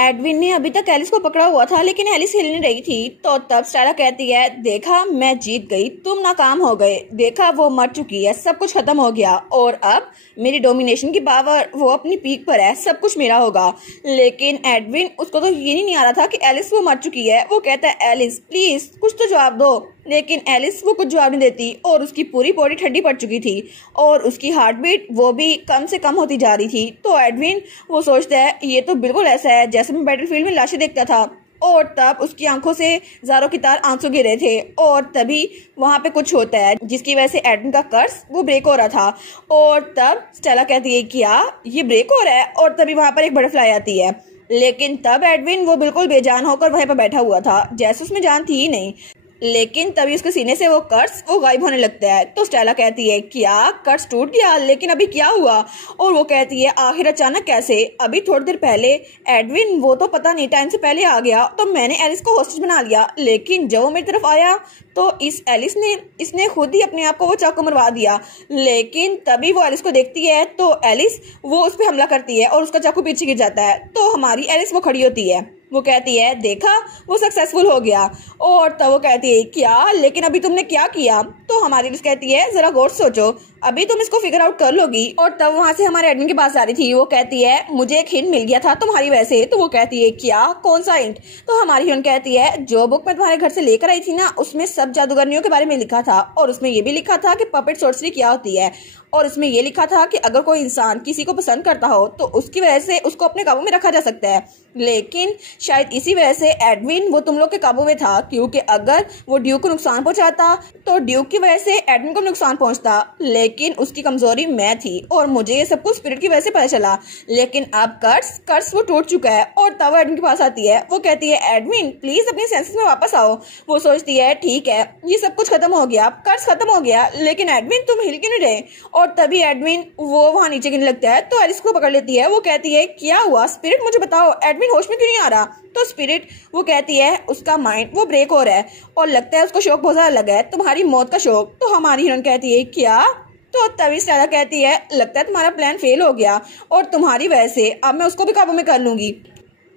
Edwin ने अभी तक एलिस को पकड़ा हुआ था, लेकिन एलिस हिल नहीं रही थी। तो तब स्टेला कहती है, देखा मैं जीत गई, तुम नाकाम हो गए, देखा वो मर चुकी है, सब कुछ खत्म हो गया और अब मेरी डोमिनेशन की पावर वो अपनी पीक पर है, सब कुछ मेरा होगा। लेकिन एडविन, उसको तो यकीन ही नहीं आ रहा था कि एलिस वो मर चुकी है। वो कहता है, एलिस प्लीज कुछ तो जवाब दो। लेकिन एलिस वो कुछ जवाब नहीं देती और उसकी पूरी बॉडी ठंडी पड़ चुकी थी और उसकी हार्ट बीट वो भी कम से कम होती जा रही थी। तो एडविन वो सोचता है, ये तो बिल्कुल ऐसा है जैसे मैं बैटलफील्ड में लाशें देखता था। और तब उसकी आंखों से ज़ारों की तार आंसू गिरे थे और तभी वहां पे कुछ होता है जिसकी वजह से एडविन का कर्स वो ब्रेक हो रहा था। और तब स्टेला कहती है, क्या ये ब्रेक हो रहा है? और तभी वहां पर एक बटरफ्लाई आती है। लेकिन तब एडविन वो बिल्कुल बेजान होकर वहीं पर बैठा हुआ था, जैसे उसमें जान थी ही नहीं। लेकिन तभी उसके सीने से वो कर्स वो गायब होने लगता है। तो स्टेला कहती है, क्या कर्स टूट गया? लेकिन अभी क्या हुआ? और वो कहती है, आखिर अचानक कैसे? अभी थोड़ी देर पहले एडविन वो तो पता नहीं टाइम से पहले आ गया तो मैंने एलिस को होस्टेज बना लिया, लेकिन जब वो मेरी तरफ आया तो इसने खुद ही अपने आप को वो चाकू मरवा दिया। लेकिन तभी वो एलिस को देखती है तो एलिस वो उस पर हमला करती है और उसका चाकू पीछे गिर जाता है। तो हमारी एलिस वो खड़ी होती है, वो कहती है, देखा वो सक्सेसफुल हो गया। और तब वो कहती है, क्या? लेकिन अभी तुमने क्या किया? तो हमारी एलिस कहती है, जरा गौर सोचो, अभी तुम इसको फिगर आउट कर लोगी। और तब वहां से हमारे एडमिन के पास आ रही थी, वो कहती है, मुझे एक हिंट मिल गया था तुम्हारी वजह से। तो वो कहती है, क्या? कौन सा हिंट? तो हमारी हीरोइन कहती है, जो बुक मैं तुम्हारे घर से लेकर आई थी ना, उसमें सब जादूगरनियों के बारे में लिखा था और उसमें ये भी लिखा था कि पपेट सॉर्सरी क्या होती है। और इसमें ये लिखा था कि अगर कोई इंसान किसी को पसंद करता हो तो उसकी वजह से उसको अपने काबू में रखा जा सकता है। लेकिन शायद इसी वजह से एडविन वो तुम लोग के काबू में था, क्योंकि अगर वो ड्यूक को नुकसान पहुंचाता तो ड्यूक की वजह से एडविन को नुकसान पहुंचता। लेकिन उसकी कमजोरी मैं थी और मुझे ये सब कुछ स्पिरिट की वजह से पता चला। लेकिन अब कर्स वो टूट चुका है। और तब एडविन के पास आती है, वो कहती है, एडविन प्लीज अपने सेंसेस में वापस आओ। वो सोचती है, ठीक है ये सब कुछ खत्म हो गया, कर्स खत्म हो गया, लेकिन एडविन तुम हिल क्यों नहीं रहे? और तभी एडविन वो वहां नीचे गिरने लगता है तो एलिस को पकड़ लेती है। वो कहती है, क्या हुआ स्पिरिट, मुझे बताओ, एडविन होश में क्यों नहीं आ रहा? तो स्पिरिट वो कहती है, उसका माइंड वो ब्रेक हो रहा है और लगता है उसको शौक बहुत ज्यादा लगा है, तुम्हारी मौत का शौक। तो हमारी हीरोइन कहती है, क्या? तो तभी स्टेला कहती है, लगता है तुम्हारा प्लान फेल हो गया और तुम्हारी वजह से अब मैं उसको भी काबू में कर लूंगी।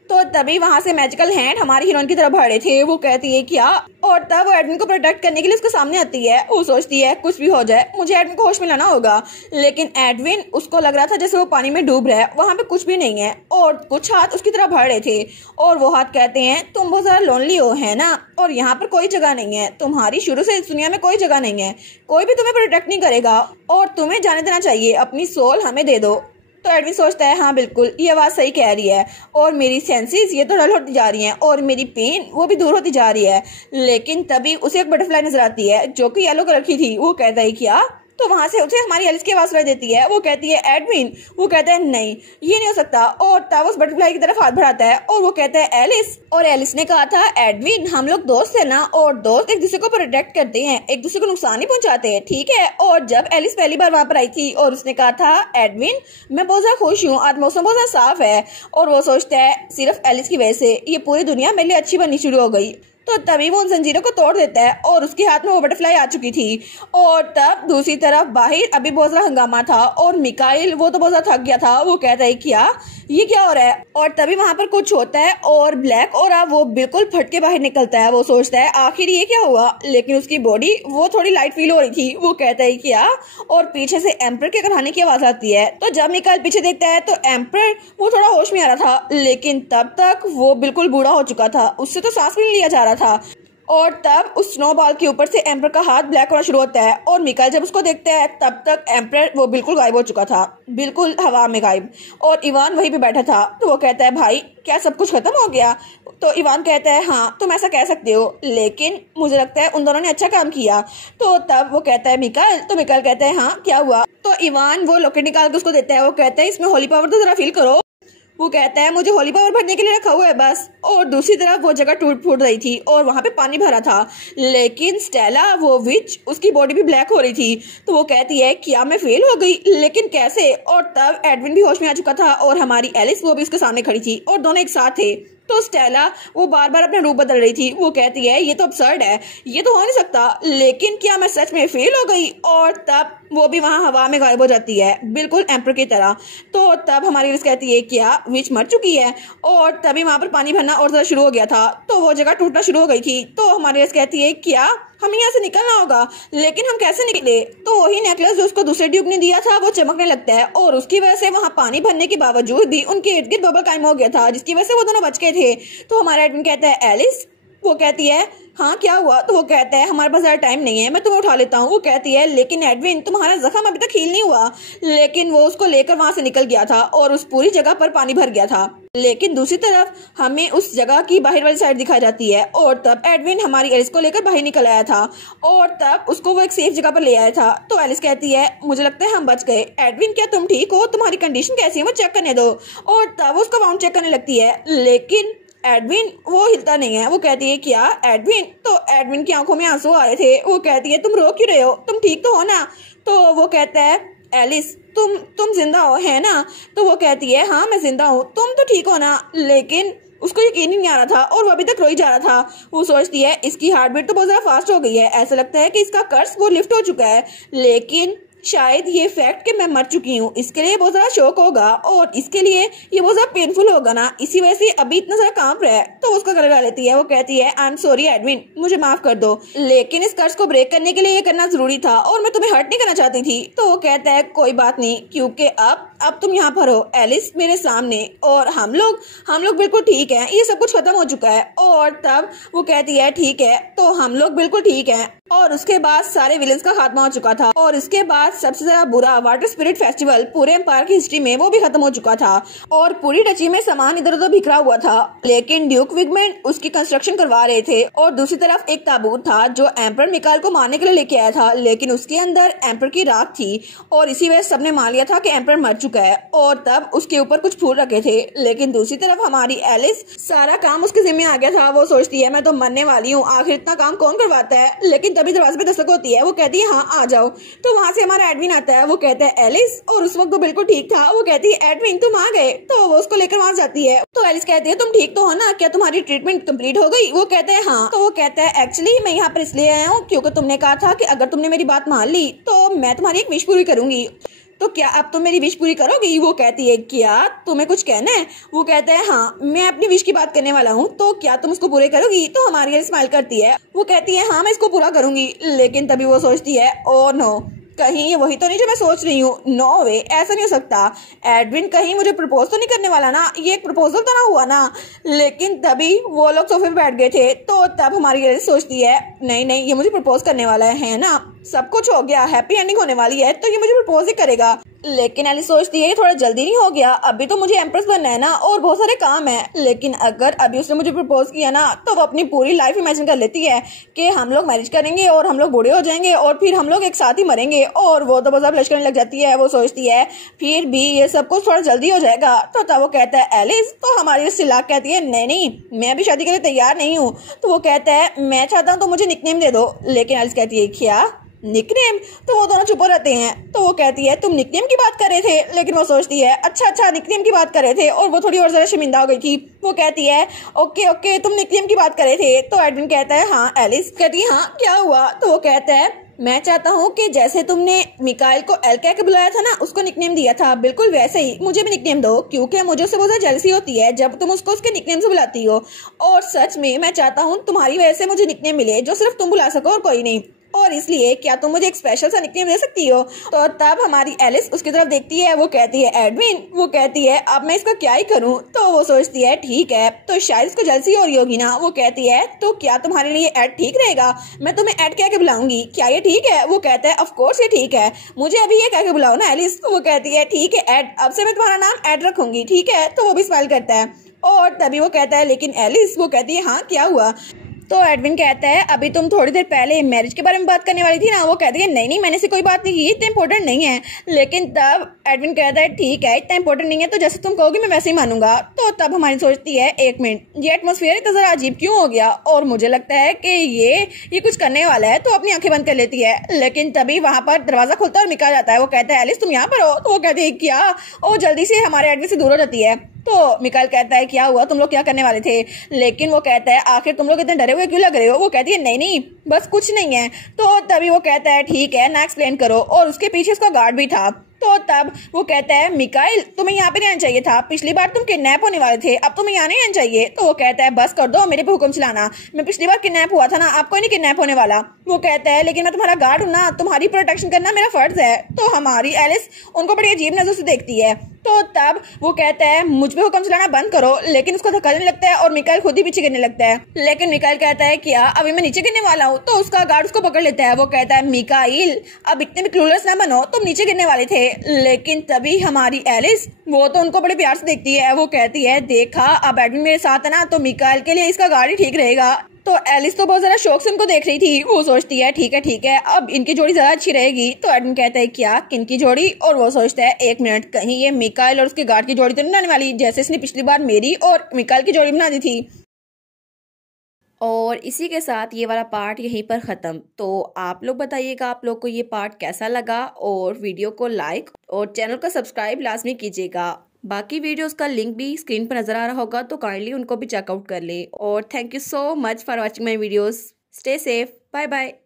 तो तभी वहां से मैजिकल हैंड हमारी हीरोइन की तरफ बढ़े थे। वो कहती है, क्या? और तब वो एडविन को प्रोटेक्ट करने के लिए उसके सामने आती है। वो सोचती है, कुछ भी हो जाए मुझे एडविन को होश में लाना होगा। लेकिन एडविन उसको लग रहा था जैसे वो पानी में डूब रहा है, वहां पे कुछ भी नहीं है और कुछ हाथ उसकी तरफ बढ़ रहे थे और वो हाथ कहते हैं, तुम बहुत ज्यादा लोनली हो है ना, और यहाँ पर कोई जगह नहीं है, तुम्हारी शुरू से इस दुनिया में कोई जगह नहीं है, कोई भी तुम्हें प्रोटेक्ट नहीं करेगा और तुम्हें जाने देना चाहिए, अपनी सोल हमें दे दो। तो एडविन सोचता है, हाँ बिल्कुल ये आवाज सही कह रही है और मेरी सेंसेस ये तो डल होती जा रही हैं और मेरी पेन वो भी दूर होती जा रही है। लेकिन तभी उसे एक बटरफ्लाई नजर आती है जो कि येलो कलर की थी। वो कहता है, क्या? तो वहां से उसे हमारी एलिस की आवाज सुनाई देती है। वो कहती है, एडविन। वो कहता है, नहीं ये नहीं हो सकता। और तब उस बटरफ्लाई की तरफ हाथ बढ़ाता है और वो कहता है, एलिस। और एलिस ने कहा था, एडविन हम लोग दोस्त है ना, और दोस्त एक दूसरे को प्रोटेक्ट करते हैं, एक दूसरे को नुकसान नहीं पहुंचाते हैं, ठीक है? और जब एलिस पहली बार वहां पर आई थी और उसने कहा था, एडविन मैं बहुत ज्यादा खुश हूँ, आज मौसम बहुत ज्यादा साफ है, और वो सोचता है सिर्फ एलिस की वजह से ये पूरी दुनिया मेरे लिए अच्छी बननी शुरू हो गई। तो तभी वो उन जंजीरों को तोड़ देता है और उसके हाथ में वो बटरफ्लाई आ चुकी थी। और तब दूसरी तरफ बाहर अभी बहुत ज्यादा हंगामा था और मिकाइल वो तो बहुत ज्यादा थक गया था। वो कहता है, क्या ये क्या हो रहा है? और तभी वहां पर कुछ होता है और ब्लैक और वो बिल्कुल फट के बाहर निकलता है। वो सोचता है, आखिर ये क्या हुआ? लेकिन उसकी बॉडी वो थोड़ी लाइट फील हो रही थी। वो कहता है, क्या? और पीछे से एम्पर के कराने की आवाज आती है। तो जब मिकाइल पीछे देखता है तो एम्पर वो थोड़ा होश में आ रहा था, लेकिन तब तक वो बिल्कुल बूढ़ा हो चुका था, उससे तो सांस भी नहीं लिया जा रहा था। और तब उस स्नोबॉल के ऊपर से एम्पर का हाथ ब्लैक होना शुरू होता है और मिकाइल जब उसको देखता है तब तक एम्पर वो बिल्कुल गायब हो चुका था, बिल्कुल हवा में गायब। और इवान वहीं पे बैठा था। तो वो कहता है, भाई क्या सब कुछ खत्म हो गया? तो इवान कहता है, हाँ तुम ऐसा कह सकते हो, लेकिन मुझे लगता है उन दोनों ने अच्छा काम किया। तो तब वो कहता है, मिकाइल। तो मिकाइल कहता है, हाँ क्या हुआ? तो इवान वो लॉकेट निकाल के उसको देता है। वो कहता है, इसमें होली पावर तो जरा फील करो। वो कहता है, मुझे होली पावर भरने के लिए रखा हुआ है बस। और दूसरी तरफ वो जगह टूट फूट रही थी और वहां पे पानी भरा था, लेकिन स्टेला वो विच उसकी बॉडी भी ब्लैक हो रही थी। तो वो कहती है, क्या मैं फेल हो गई? लेकिन कैसे? और तब एडविन भी होश में आ चुका था और हमारी एलिस वो भी उसके सामने खड़ी थी और दोनों एक साथ थे। तो स्टेला वो बार बार अपना रूप बदल रही थी। वो कहती है, ये तो अबसर्ड है, ये तो हो नहीं सकता, लेकिन क्या मैं सच में फेल हो गई? और तब वो भी वहाँ हवा में गायब हो जाती है, बिल्कुल एम्पर की तरह। तो तब हमारी एलिस कहती है क्या विच मर चुकी है? और तभी वहाँ पर पानी भरना और ज़्यादा शुरू हो गया था, तो वो जगह टूटना शुरू हो गई थी। तो हमारी एलिस कहती है क्या हमें यहाँ से निकलना होगा, लेकिन हम कैसे निकले? तो वही नेकलेस जो उसको दूसरे ड्यूक ने दिया था वो चमकने लगता है, और उसकी वजह से वहाँ पानी भरने के बावजूद भी उनके इर्द गिर्द बबल कायम हो गया था, जिसकी वजह से वो दोनों बच गए थे। तो हमारा एडमिन कहता है एलिस? वो कहती है हाँ क्या हुआ? तो वो कहता है हमारे पास ज़्यादा टाइम नहीं है, मैं तुम्हें उठा लेता हूँ। वो कहती है लेकिन एडविन तुम्हारा जख्म अभी तक हील नहीं हुआ। लेकिन वो उसको लेकर वहां से निकल गया था और उस पूरी जगह पर पानी भर गया था। लेकिन दूसरी तरफ हमें उस जगह की बाहर वाली साइड दिखाई जाती है, और तब एडविन हमारी एलिस को लेकर बाहर निकल आया था और तब उसको वो एक सेफ जगह पर ले आया था। तो एलिस कहती है मुझे लगता है हम बच गए। एडविन क्या तुम ठीक हो? तुम्हारी कंडीशन कैसी है वो चेक करने दो। और तब उसको वाउंड चेक करने लगती है, लेकिन एडविन वो हिलता नहीं है। वो कहती है क्या एडविन? तो एडविन की आंखों में आंसू आ रहे थे। वो कहती है तुम रो क्यों रहे हो? तुम ठीक तो हो ना? तो वो कहता है एलिस तुम जिंदा हो है ना? तो वो कहती है हाँ मैं जिंदा हूँ, तुम तो ठीक हो ना? लेकिन उसको यकीन ही नहीं आ रहा था और वो अभी तक रोई जा रहा था। वो सोचती है इसकी हार्ट बीट तो बहुत ज्यादा फास्ट हो गई है, ऐसा लगता है कि इसका कर्ज वो लिफ्ट हो चुका है। लेकिन शायद ये फैक्ट कि मैं मर चुकी हूँ इसके लिए बहुत ज्यादा शौक होगा और इसके लिए ये बहुत ज्यादा पेनफुल होगा ना, इसी वजह से अभी इतना सारा कांप रहा है। तो उसका गले लगा लेती है। वो कहती है आई एम सॉरी एडविन, मुझे माफ कर दो, लेकिन इस कर्ज को ब्रेक करने के लिए ये करना जरूरी था और मैं तुम्हें हर्ट नहीं करना चाहती थी। तो वो कहता है कोई बात नहीं, क्योंकि अब तुम यहाँ पर हो एलिस मेरे सामने, और हम लोग बिल्कुल ठीक हैं, ये सब कुछ खत्म हो चुका है। और तब वो कहती है ठीक है, तो हम लोग बिल्कुल ठीक हैं। और उसके बाद सारे विलेंस का खात्मा हो चुका था, और इसके बाद सबसे ज्यादा बुरा वाटर स्पिरिट फेस्टिवल पूरे एम्पायर की हिस्ट्री में वो भी खत्म हो चुका था, और पूरी डची में सामान इधर उधर बिखरा हुआ था। लेकिन ड्यूक विगमेंट उसकी कंस्ट्रक्शन करवा रहे थे, और दूसरी तरफ एक ताबूत था जो एम्पर मिकाइल को मारने के लिए लेके आया था, लेकिन उसके अंदर एम्पर की राख थी, और इसी वजह सबने मान लिया था कि एम्पर मर चुका है, और तब उसके ऊपर कुछ फूल रखे थे। लेकिन दूसरी तरफ हमारी एलिस, सारा काम उसके जिम्मे आ गया था। वो सोचती है मैं तो मरने वाली हूँ, आखिर इतना काम कौन करवाता है? लेकिन तभी दरवाजे पे दस्तक होती है। वो कहती है हाँ आ जाओ। तो वहाँ से हमारा एडविन आता है। वो कहता है एलिस, और उस वक्त वो बिल्कुल ठीक था। वो कहती है एडविन तुम आ गए। तो वो उसको लेकर वहाँ जाती है। तो एलिस कहती है तुम ठीक तो हो ना? क्या तुम्हारी ट्रीटमेंट कंप्लीट हो गई? वो कहता है हाँ। तो वो कहता है एक्चुअली मैं यहाँ पर इसलिए आया हूँ क्योंकि तुमने कहा था कि अगर तुमने मेरी बात मान ली तो मैं तुम्हारी एक विश पूरी करूंगी, तो क्या अब तुम मेरी विश पूरी करोगी? वो कहती है क्या तुम्हें कुछ कहना है? वो कहता है हाँ मैं अपनी विश की बात करने वाला हूँ, तो क्या तुम उसको पूरे करोगी? तो हमारी एलिस स्माइल करती है। वो कहती है हाँ मैं इसको पूरा करूंगी। लेकिन तभी वो सोचती है ओ नो, कहीं ये वही तो नहीं जो मैं सोच रही हूँ। नो वे, ऐसा नहीं हो सकता। एडविन कहीं मुझे प्रपोज तो नहीं करने वाला ना? ये एक प्रपोजल तो ना हुआ ना? लेकिन तभी वो लोग सोफे पे बैठ गए थे। तो तब हमारी एलिस सोचती है नहीं नहीं ये मुझे प्रपोज करने वाला है ना, सब कुछ हो गया, हैप्पी एंडिंग होने वाली है, तो ये मुझे प्रपोज ही करेगा। लेकिन एलिस सोचती है थोड़ा जल्दी नहीं हो गया? अभी तो मुझे एम्प्रेस बनना है ना, और बहुत सारे काम है। लेकिन अगर अभी उसने मुझे प्रपोज किया ना तो वो अपनी पूरी लाइफ इमेजिन कर लेती है कि हम लोग मैरिज करेंगे और हम लोग बूढ़े हो जाएंगे और फिर हम लोग एक साथ ही मरेंगे, और वो तो बहुत ब्लश करने लग जाती है। वो सोचती है फिर भी ये सब कुछ थोड़ा जल्दी हो जाएगा। तो तब वो कहता है एलिस, तो हमारी सिलाक कहती है नहीं नहीं मैं अभी शादी के लिए तैयार नहीं हूँ। तो वो कहता है मैं चाहता हूँ तो मुझे निकनेम दे दो। लेकिन एलिस कहती है क्या निकनेम? तो वो दोनों चुप हो रहते हैं। तो वो कहती है तुम निकनेम की बात कर रहे थे? लेकिन वो सोचती है अच्छा निकनेम की बात कर रहे थे, और वो थोड़ी और ज्यादा शर्मिंदा हो गई थी। वो कहती है ओके तुम निकनेम की बात कर रहे थे। तो एडविन कहता है हाँ। एलिस कहती है हाँ क्या हुआ? तो वो कहता है मैं चाहता हूँ कि जैसे तुमने मिकाइल को एल कह के बुलाया था ना, उसको निकनेम दिया था, बिल्कुल वैसे ही मुझे भी निकनेम दो, क्योंकि मुझे उससे बहुत ज्यादा जेलसी होती है जब तुम उसको उसके निकनेम से बुलाती हो। और सच में मैं चाहता हूँ तुम्हारी वजह से मुझे निकनेम मिले जो सिर्फ तुम बुला सको और कोई नहीं, और इसलिए क्या तुम मुझे एक स्पेशल सा निकनेम दे सकती हो? तो तब हमारी एलिस उसकी तरफ देखती है। वो कहती है एडविन, वो कहती है अब मैं इसका क्या ही करूं? तो वो सोचती है ठीक है, तो शायद इसको जल्दी हो रही होगी ना। वो कहती है तो क्या तुम्हारे लिए एड ठीक रहेगा? मैं तुम्हें एड कह के बुलाऊंगी, क्या ये ठीक है? वो कहता है ऑफ कोर्स ये ठीक है, मुझे अभी ये कह के बुलाओ ना एलिस। वो कहती है ठीक है एड, अब से मैं तुम्हारा नाम एड रखूंगी, ठीक है? तो वो भी स्माइल करता है। और तभी वो कहता है लेकिन एलिस, वो कहती है हाँ क्या हुआ? तो एडविन कहता है अभी तुम थोड़ी देर पहले मैरिज के बारे में बात करने वाली थी ना। वो कहती है नहीं मैंने से कोई बात नहीं की, इतना इंपॉर्टेंट नहीं है। लेकिन तब एडविन कहता है ठीक है इतना इंपॉर्टेंट नहीं है, तो जैसे तुम कहोगी मैं वैसे ही मानूंगा। तो तब हमारी सोचती है एक मिनट ये एटमोस्फेयर इतना जरा अजीब क्यों हो गया, और मुझे लगता है कि ये कुछ करने वाला है। तो अपनी आंखें बंद कर लेती है। लेकिन तभी वहां पर दरवाजा खुलता है और मिकाइल जाता है। वो कहता है एलिस तुम यहाँ पर हो? तो वो कहती है क्या? और जल्दी से हमारे एडविन से दूर हो जाती है। तो मिकाइल कहता है क्या हुआ, तुम लोग क्या करने वाले थे? लेकिन वो कहता है आखिर तुम लोग इतने डरे हुए क्यों लग रहे हो? वो कहती है नहीं नहीं बस कुछ नहीं है। तो तभी वो कहता है ठीक है ना एक्सप्लेन करो, और उसके पीछे उसका गार्ड भी था। तो तब वो कहता है मिकाइल तुम्हें यहाँ पे नहीं आना चाहिए था, पिछली बार तुम किडनैप होने वाले थे, अब तुम्हें यहाँ नहीं आना चाहिए। तो वो कहता है बस कर दो मेरे पे हुक्म चलाना, मैं पिछली बार किडनैप हुआ था ना, आपको नहीं किडनैप होने वाला। वो कहता है लेकिन मैं तुम्हारा गार्ड हूँ ना, तुम्हारी प्रोटेक्शन करना मेरा फर्ज है। तो हमारी एलिस उनको बड़ी अजीब नजर से देखती है। तो तब वो कहता है मुझ पे हुक्म चलाना बंद करो, लेकिन उसको धक्का देने लगता है और मिकाइल खुद ही पीछे गिरने लगता है। लेकिन मिकाइल कहता है क्या अभी मैं नीचे गिरने वाला हूँ? तो उसका गार्ड उसको पकड़ लेता है। वो कहता है मिकाइल अब इतने भी क्लूलेस ना बनो, तुम नीचे गिरने वाले थे। लेकिन तभी हमारी एलिस वो तो उनको बड़े प्यार से देखती है। वो कहती है देखा अब एडविन मेरे साथ है ना, तो मिकाइल के लिए इसका गार्ड ही ठीक रहेगा। तो एलिस तो बहुत ज्यादा शौक से उनको देख रही थी। वो सोचती है ठीक है अब इनकी जोड़ी ज्यादा अच्छी रहेगी। तो एडविन कहता है क्या किनकी जोड़ी? और वो सोचता है एक मिनट कहीं ये मिकाइल और उसके गार्ड की जोड़ी तो नहीं बनाने वाली, जैसे इसने पिछली बार मेरी और मिकाइल की जोड़ी बना दी थी। और इसी के साथ ये वाला पार्ट यहीं पर ख़त्म। तो आप लोग बताइएगा आप लोग को ये पार्ट कैसा लगा, और वीडियो को लाइक और चैनल को सब्सक्राइब लाजमी कीजिएगा। बाकी वीडियोस का लिंक भी स्क्रीन पर नज़र आ रहा होगा, तो काइंडली उनको भी चेकआउट कर ले। और thank you so much for watching my videos. Stay safe, bye bye.